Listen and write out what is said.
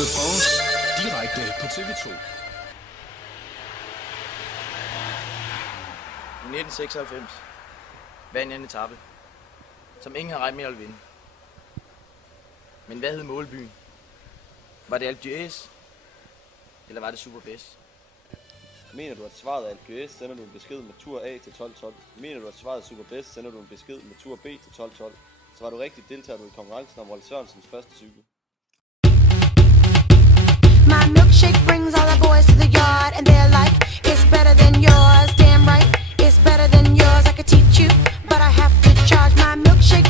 de France direkte på TV2. I 1996 vandt jeg en etape, som ingen havde regnet med at vinde. Men hvad hed målbyen? Var det Alpe d'Huez, eller var det Superbest? Mener du, at svaret er Alpe d'Huez, sender du en besked med tur A til 1212. Mener du, at svaret er Superbest, sender du en besked med tur B til 1212. Så var du rigtigt, deltager du i konkurrencen om Rolf Sørensens første cykel. My milkshake brings all the boys to the yard, and they're like, it's better than yours. Damn right, it's better than yours. I could teach you, but I have to charge. My milkshake